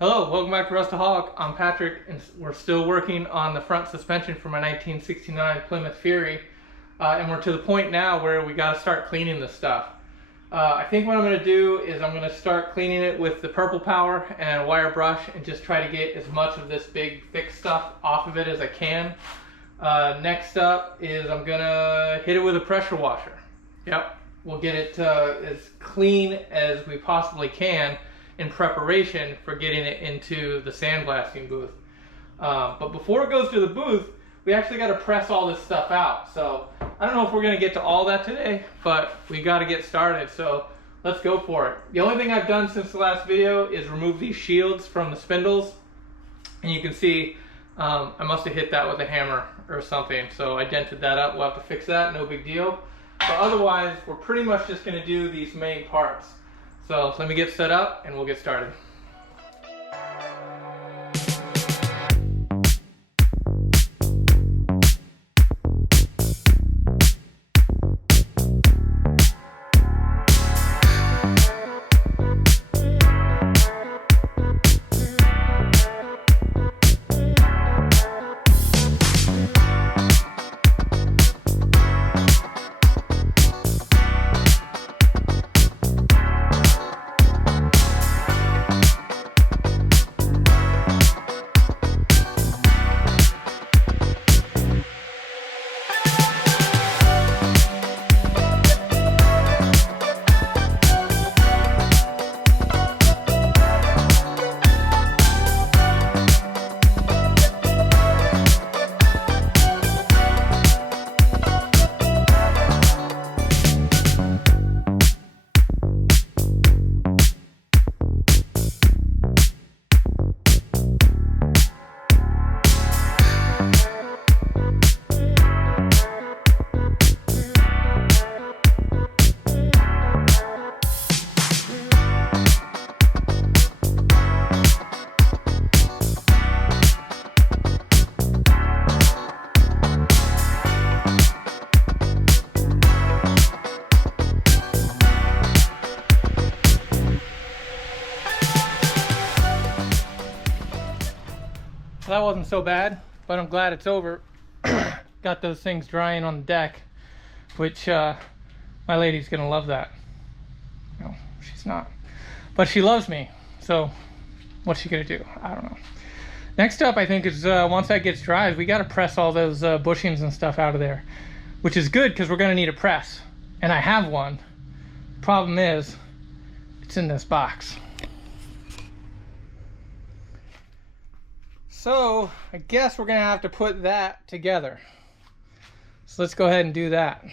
Hello, welcome back to Rustaholic. I'm Patrick, and we're still working on the front suspension for my 1969 Plymouth Fury. And we're to the point now where we got to start cleaning this stuff. I think what I'm going to do is I'm going to start cleaning it with the Purple Power and a wire brush and just try to get as much of this big thick stuff off of it as I can. Next up is I'm going to hit it with a pressure washer. Yep, we'll get it as clean as we possibly can in preparation for getting it into the sandblasting booth. But before it goes to the booth, we actually got to press all this stuff out. So I don't know if we're going to get to all that today, but we got to get started. So let's go for it. The only thing I've done since the last video is remove these shields from the spindles. And you can see I must have hit that with a hammer or something. So I dented that up. We'll have to fix that, no big deal. But otherwise, we're pretty much just going to do these main parts. So let me get set up and we'll get started. That wasn't so bad, but I'm glad it's over. Got those things drying on the deck, which my lady's gonna love that. No, she's not. But she loves me, so what's she gonna do? I don't know. Next up, I think, is once that gets dry, we gotta press all those bushings and stuff out of there, which is good because we're gonna need a press. And I have one. Problem is, it's in this box. So I guess we're gonna have to put that together. So let's go ahead and do that.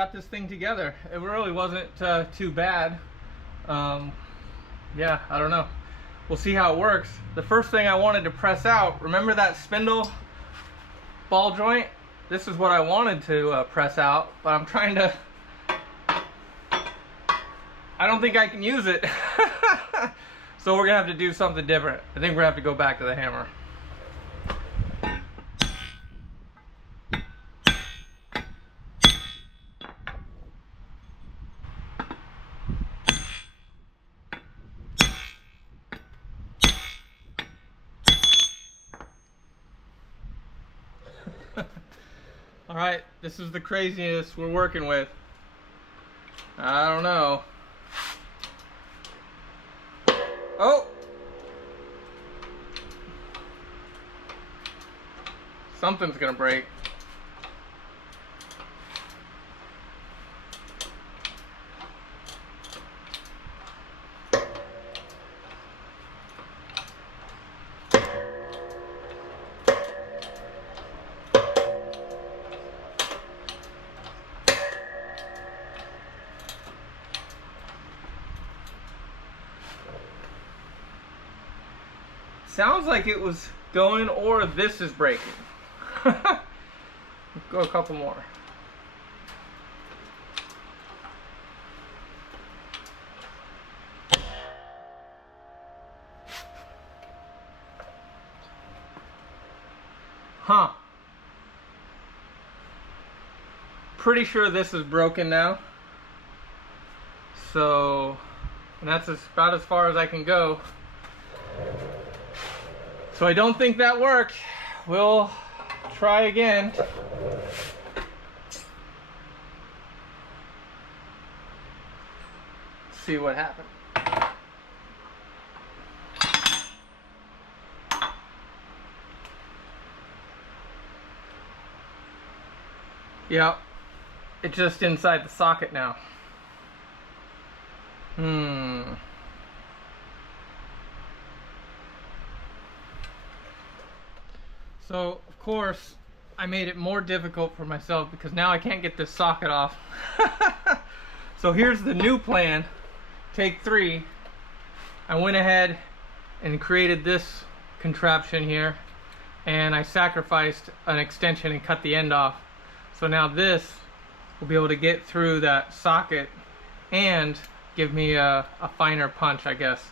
got this thing together. It really wasn't too bad. Yeah, I don't know. We'll see how it works. The first thing I wanted to press out, remember that spindle ball joint? This is what I wanted to press out, but I'm trying to, I don't think I can use it. So we're gonna have to do something different. I think we're gonna have to go back to the hammer. All right, this is the craziness we're working with. I don't know. Oh! Something's gonna break. Sounds like it was going, or this is breaking. Go a couple more. Huh. Pretty sure this is broken now. So, and that's about as far as I can go. So I don't think that worked. We'll try again. See what happened. Yep, it's just inside the socket now. So, of course, I made it more difficult for myself because now I can't get this socket off. So here's the new plan, take 3. I went ahead and created this contraption here, and I sacrificed an extension and cut the end off. So now this will be able to get through that socket and give me a finer punch, I guess.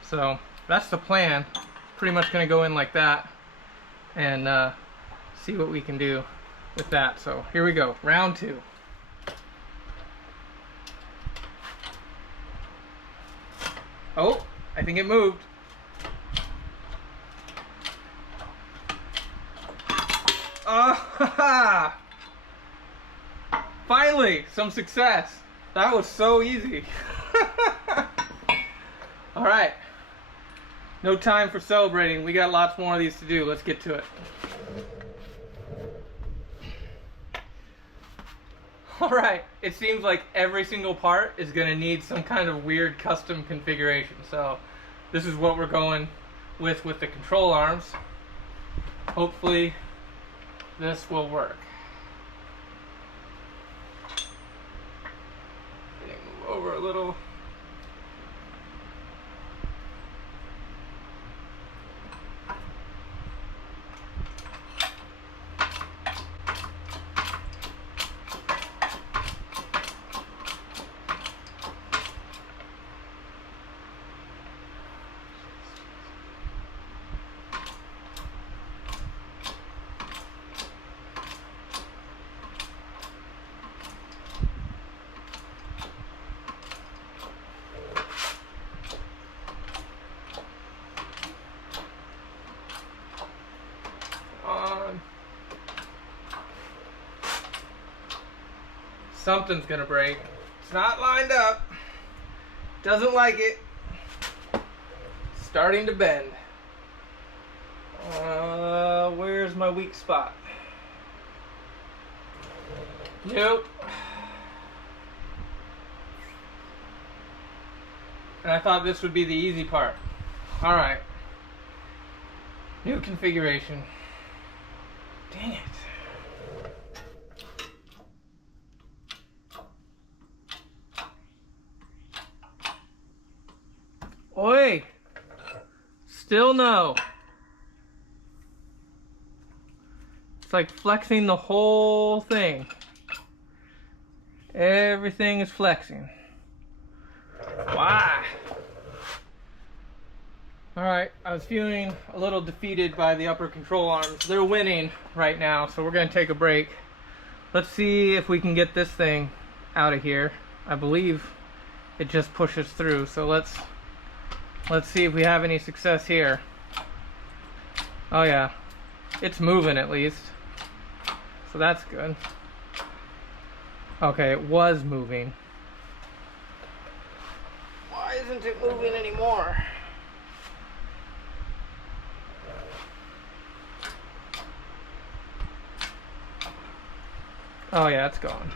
So that's the plan. Pretty much gonna go in like that and see what we can do with that. So here we go, round 2. Oh, I think it moved. Finally, some success. That was so easy. All right. No time for celebrating. We got lots more of these to do. Let's get to it. All right. It seems like every single part is going to need some kind of weird custom configuration. So this is what we're going with the control arms. Hopefully this will work. Move over a little. Something's gonna break. It's not lined up. Doesn't like it. Starting to bend. Where's my weak spot? Nope. And I thought this would be the easy part. Alright. New configuration. Dang it. Oi! Still no. It's like flexing the whole thing. Everything is flexing. Why? Alright, I was feeling a little defeated by the upper control arms. They're winning right now, so we're going to take a break. Let's see if we can get this thing out of here. I believe it just pushes through, so let's see if we have any success here. Oh yeah, it's moving at least, so that's good. Okay, it was moving. Why isn't it moving anymore? Oh yeah, it's gone.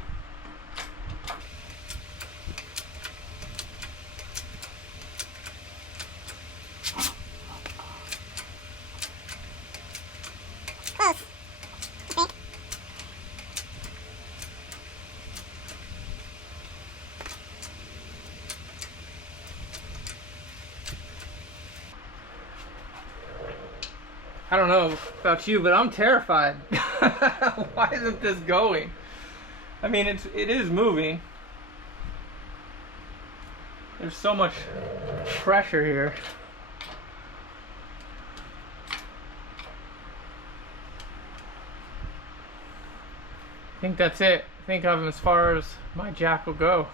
I don't know about you, but I'm terrified. Why isn't this going? I mean, it is moving. There's so much pressure here. I think that's it. I think I'm as far as my jack will go.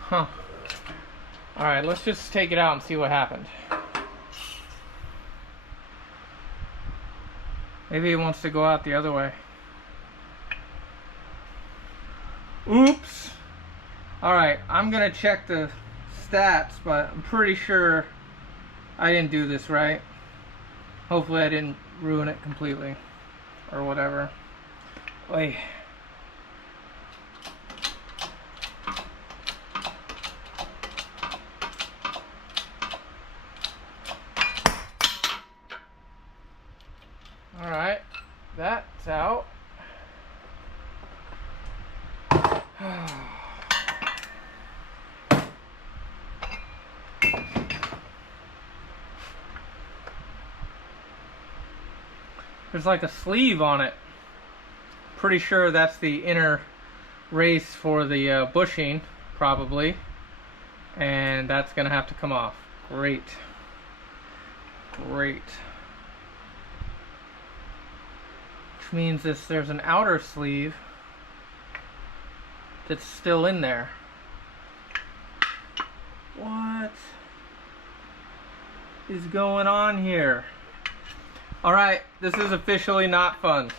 Huh. Alright, let's just take it out and see what happened. Maybe he wants to go out the other way. Oops! Alright, I'm gonna check the stats, but I'm pretty sure I didn't do this right. Hopefully I didn't ruin it completely. Or whatever. Wait. Alright, that's out. There's like a sleeve on it. Pretty sure that's the inner race for the bushing, probably. And that's gonna have to come off. Great. Great. Which means there's an outer sleeve that's still in there. What is going on here? Alright, this is officially not fun.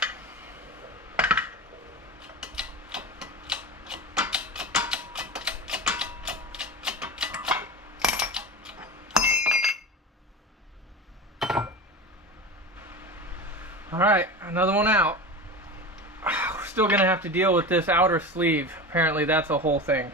Alright, another one out. We're still gonna have to deal with this outer sleeve. Apparently that's a whole thing.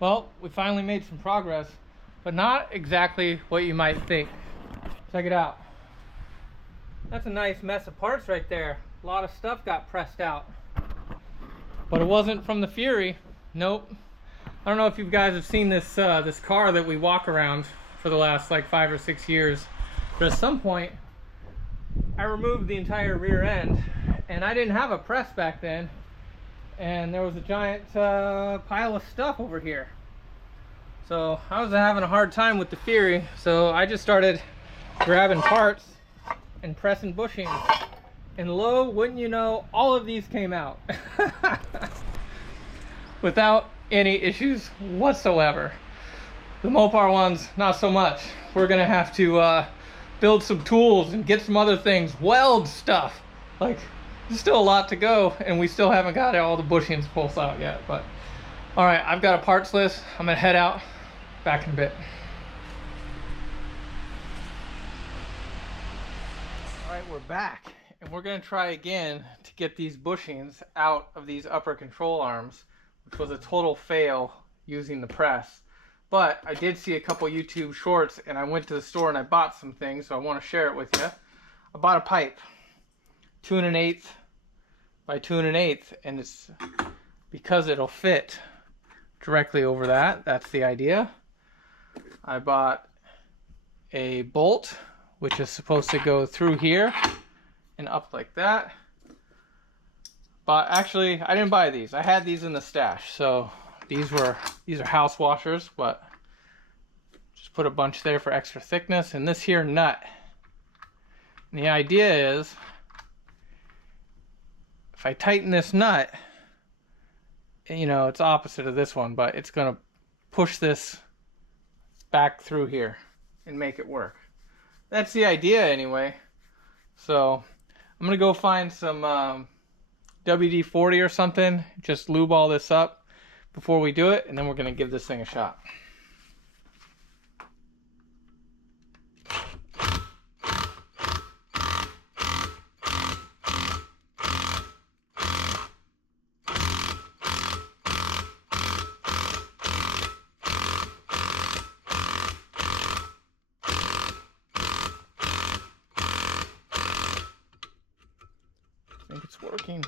Well, we finally made some progress, but not exactly what you might think. Check it out. That's a nice mess of parts right there. A lot of stuff got pressed out. But it wasn't from the Fury. Nope. I don't know if you guys have seen this this car that we walk around for the last like 5 or 6 years. But at some point, I removed the entire rear end, and I didn't have a press back then. And there was a giant pile of stuff over here. So I was having a hard time with the Fury, so I just started grabbing parts and pressing bushings. And lo, wouldn't you know, all of these came out. Without any issues whatsoever. The Mopar ones, not so much. We're gonna have to build some tools and get some other things, weld stuff. Like, There's still a lot to go, and we still haven't got all the bushings pulled out yet. But all right, I've got a parts list. I'm gonna head out. Back in a bit. All right, we're back, and we're gonna try again to get these bushings out of these upper control arms, which was a total fail using the press. But I did see a couple YouTube shorts, and I went to the store and I bought some things, so I want to share it with you. I bought a pipe, 2 1/8 by 2 1/8, and it's because it'll fit directly over that. That's the idea. I bought a bolt, which is supposed to go through here and up like that. But actually, I didn't buy these. I had these in the stash, so these are house washers, but just put a bunch there for extra thickness. And this here nut, and the idea is if I tighten this nut, you know, it's opposite of this one, but it's gonna push this back through here and make it work. That's the idea anyway. So I'm gonna go find some WD-40 or something, just lube all this up before we do it, and then we're gonna give this thing a shot. I think it's working.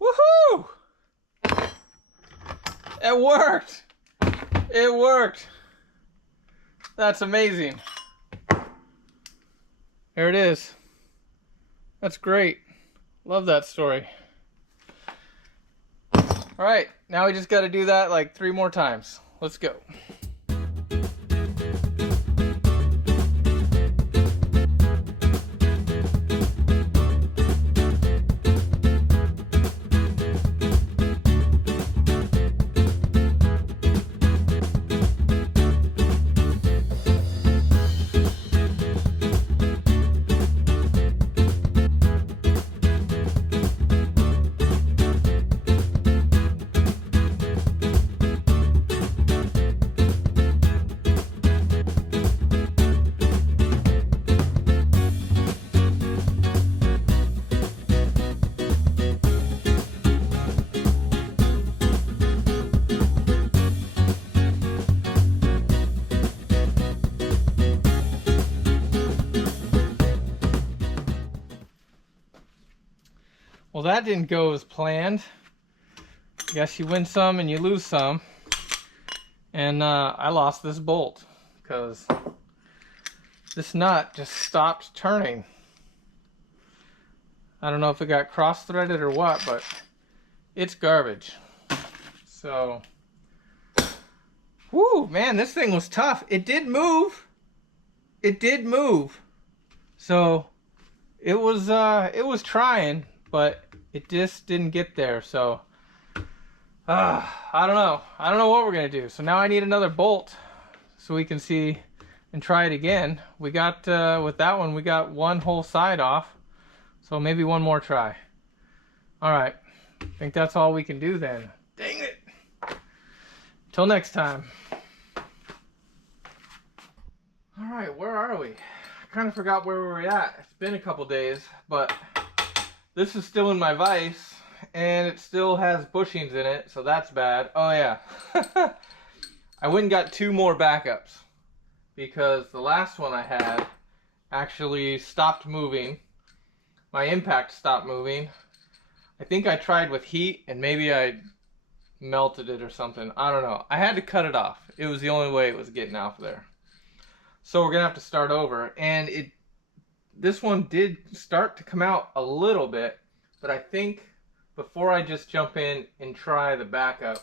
Woohoo! It worked! It worked! That's amazing. There it is. That's great. Love that story. All right, now we just got to do that like 3 more times. Let's go. Well, that didn't go as planned. I guess you win some and you lose some. And I lost this bolt because this nut just stopped turning. I don't know if it got cross-threaded or what, but it's garbage. So, whoo, man, this thing was tough. It did move. It did move. So, it was trying, but it just didn't get there. So I don't know what we're gonna do. So now I need another bolt so we can see and try it again. We got with that one we got one whole side off, so maybe one more try. All right, I think that's all we can do then. Dang it. Till next time. All right, where are we? I kind of forgot where we were at. It's been a couple days, but this is still in my vise, and it still has bushings in it, so that's bad. Oh yeah, I went and got 2 more backups because the last one I had actually stopped moving. My impact stopped moving. I think I tried with heat, and maybe I melted it or something. I don't know. I had to cut it off. It was the only way it was getting out of there. So we're gonna have to start over, and this one did start to come out a little bit, but I think before I just jump in and try the backup,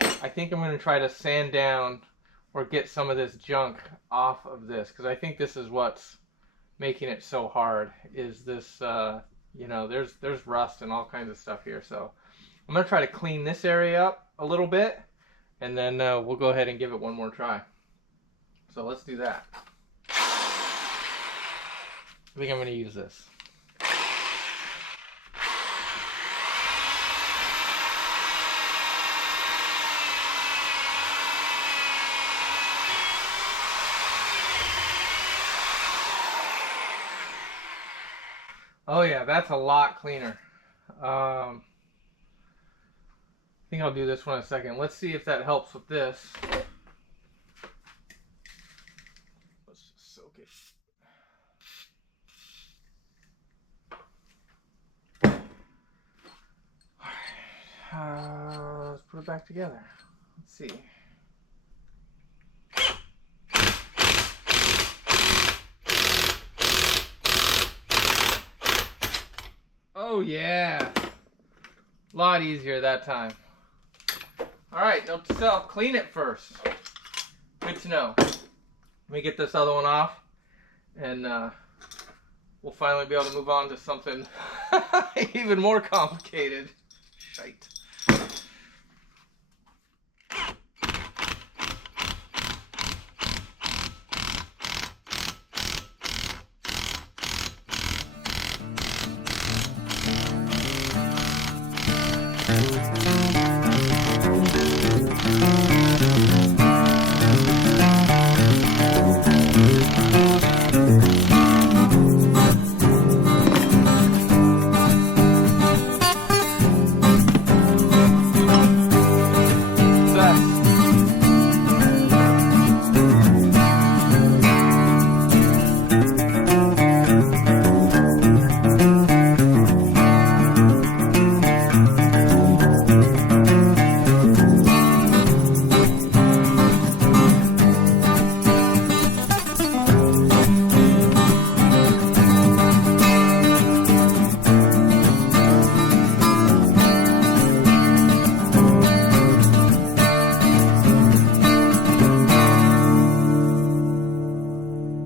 I think I'm going to try to sand down or get some of this junk off of this, because I think this is what's making it so hard, is this, you know, there's rust and all kinds of stuff here. So I'm going to try to clean this area up a little bit, and then we'll go ahead and give it one more try. So let's do that. I think I'm going to use this. Oh yeah, that's a lot cleaner. I think I'll do this one in a second. Let's see if that helps with this. Let's just soak it. Alright, let's put it back together. Let's see. Oh yeah, a lot easier that time. All right, note to self, clean it first. Good to know. Let me get this other one off, and we'll finally be able to move on to something even more complicated. Shite.